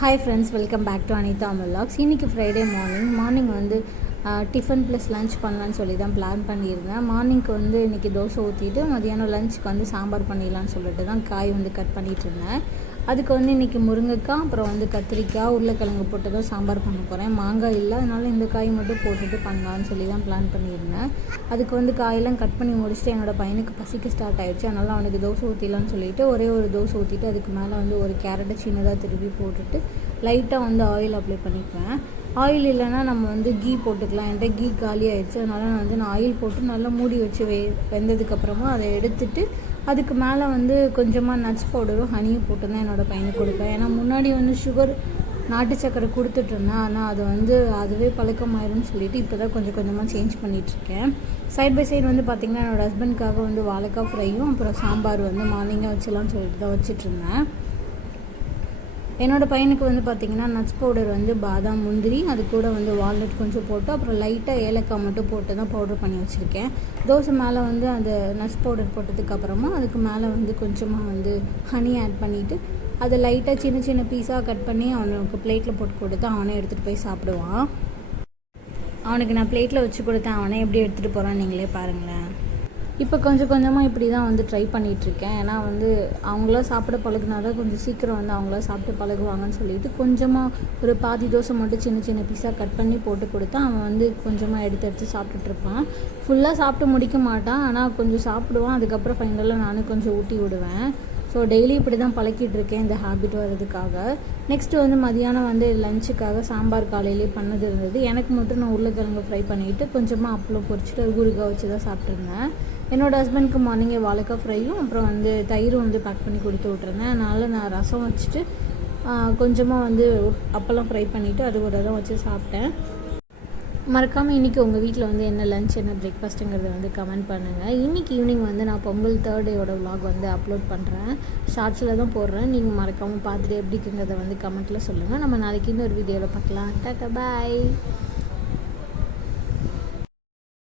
Hi friends, welcome back to Anitha vlogs. இன்றைக்கி Friday morning வந்து tiffin plus lunch பண்ணலான்னு சொல்லி தான் பிளான் பண்ணியிருந்தேன். மார்னிங்க்கு வந்து இன்றைக்கி தோசை ஊற்றிட்டு மதியானம் லஞ்சுக்கு வந்து சாம்பார் பண்ணிடலான்னு சொல்லிட்டு தான் காய் வந்து கட் பண்ணிகிட்டு இருந்தேன். அதுக்கு வந்து இன்றைக்கி முருங்கைக்காய், அப்புறம் வந்து கத்திரிக்காய், உருளைக்கிழங்கு போட்டு தான் சாம்பார் பண்ண போகிறேன். மாங்காய் இல்லை, அதனால் இந்த காய் மட்டும் போட்டுட்டு பண்ணலான்னு சொல்லி தான் பிளான் பண்ணியிருந்தேன். அதுக்கு வந்து காயெல்லாம் கட் பண்ணி முடிச்சுட்டு என்னோடய பையனுக்கு பசிக்க ஸ்டார்ட் ஆகிடுச்சு. அதனால் அவனுக்கு தோசை ஊற்றிடலான்னு சொல்லிவிட்டு ஒரே ஒரு தோசை ஊற்றிட்டு அதுக்கு மேலே வந்து ஒரு கேரட்டை சின்னதாக திருப்பி போட்டுட்டு லைட்டாக வந்து ஆயில் அப்ளை பண்ணிக்குவேன். ஆயில் இல்லைன்னா நம்ம வந்து கீ போட்டுக்கலாம். என்கிட்ட கீ காலி ஆகிடுச்சு. அதனால் நான் ஆயில் போட்டு நல்லா மூடி வச்சு வெந்ததுக்கப்புறமா அதை எடுத்துட்டு அதுக்கு மேலே வந்து கொஞ்சமாக நட்ஸ் பவுடரும் ஹனியும் போட்டு தான் என்னோடய பையனுக்கு கொடுப்பேன். ஏன்னா முன்னாடி வந்து சுகர் நாட்டு சக்கரை கொடுத்துட்ருந்தேன். ஆனால் அது வந்து அதுவே பழக்கமாயிரும்னு சொல்லிவிட்டு இப்போ தான் கொஞ்சம் கொஞ்சமாக சேஞ்ச் பண்ணிகிட்ருக்கேன். சைட் பை சைடு வந்து பார்த்திங்கன்னா என்னோடய ஹஸ்பண்ட்காக வந்து வாழைக்காய் ஃப்ரையும் அப்புறம் சாம்பார் வந்து மார்னிங்காக வச்சிடலான்னு சொல்லிட்டு தான் வச்சிட்ருந்தேன். என்னோடய பையனுக்கு வந்து பார்த்திங்கன்னா நட்ஸ் பவுடர் வந்து பாதாம், முந்திரி, அது கூட வந்து வால்நட் கொஞ்சம் போட்டு அப்புறம் லைட்டாக ஏலக்காய் மட்டும் போட்டு தான் பவுடர் பண்ணி வச்சுருக்கேன். தோசை மேலே வந்து அந்த நட்ஸ் பவுடர் போட்டதுக்கப்புறமா அதுக்கு மேலே வந்து கொஞ்சமாக வந்து ஹனி ஆட் பண்ணிவிட்டு அதை லைட்டாக சின்ன சின்ன பீஸாக கட் பண்ணி அவனுக்கு பிளேட்டில் போட்டு கொடுத்து அவனே எடுத்துகிட்டு போய் சாப்பிடுவான். அவனுக்கு நான் பிளேட்டில் வச்சு கொடுத்தேன். அவனே எப்படி எடுத்துகிட்டு போகிறான்னு நீங்களே பாருங்களேன். இப்போ கொஞ்சம் கொஞ்சமாக இப்படி தான் வந்து ட்ரை பண்ணிகிட்ருக்கேன். ஏன்னா வந்து அவங்களாம் சாப்பிட பழகுனாதான் கொஞ்சம் சீக்கிரம் வந்து அவங்களாம் சாப்பிட்டு பழகுவாங்கன்னு சொல்லிட்டு கொஞ்சமாக ஒரு பாதி தோசை மட்டும் சின்ன சின்ன பீஸாக கட் பண்ணி போட்டு கொடுத்தா அவன் வந்து கொஞ்சமாக எடுத்து சாப்பிட்டுட்ருப்பான். ஃபுல்லாக சாப்பிட்டு முடிக்க மாட்டான், ஆனால் கொஞ்சம் சாப்பிடுவான். அதுக்கப்புறம் ஃபைனலாக நானும் கொஞ்சம் ஊட்டி விடுவேன். ஸோ டெய்லி இப்படி தான் பழக்கிட்டு இருக்கேன் இந்த ஹேபிட் வர்றதுக்காக. நெக்ஸ்ட்டு வந்து மதியானம் வந்து லஞ்சுக்காக சாம்பார் காலையிலே பண்ணது இருந்தது. எனக்கு மட்டும் நான் உருளைக்கிழங்கு ஃப்ரை பண்ணிவிட்டு கொஞ்சமாக அப்பளம் பொரிச்சிட்டு ஊறுகாய் வச்சு தான் சாப்பிட்ருந்தேன். என்னோடய ஹஸ்பண்ட்க்கு மார்னிங்கே வாழைக்காய் ஃப்ரையும் அப்புறம் வந்து தயிரும் வந்து பேக் பண்ணி கொடுத்து விட்ருந்தேன். அதனால் நான் ரசம் வச்சுட்டு கொஞ்சமாக வந்து அப்பளம் ஃப்ரை பண்ணிவிட்டு அது கூட தான் வச்சு சாப்பிட்டேன். மறக்காமல் இன்றைக்கி உங்கள் வீட்டில் வந்து என்ன லஞ்ச் என்ன பிரேக்ஃபாஸ்ட்டுங்கிறத வந்து கமெண்ட் பண்ணுங்கள். இன்றைக்கி ஈவினிங் வந்து நான் பொங்கல் 3rd டேயோட vlog வந்து அப்லோட் பண்ணுறேன். ஷார்ட்ஸில் தான் போடுறேன். நீங்கள் மறக்காமல் பார்த்துட்டு எப்படி இருக்குங்கிறத வந்து கமெண்ட்டில் சொல்லுங்கள். நம்ம நாளைக்கு இன்னொரு வீடியோவில் பார்க்கலாம். டாட்டா, பாய்.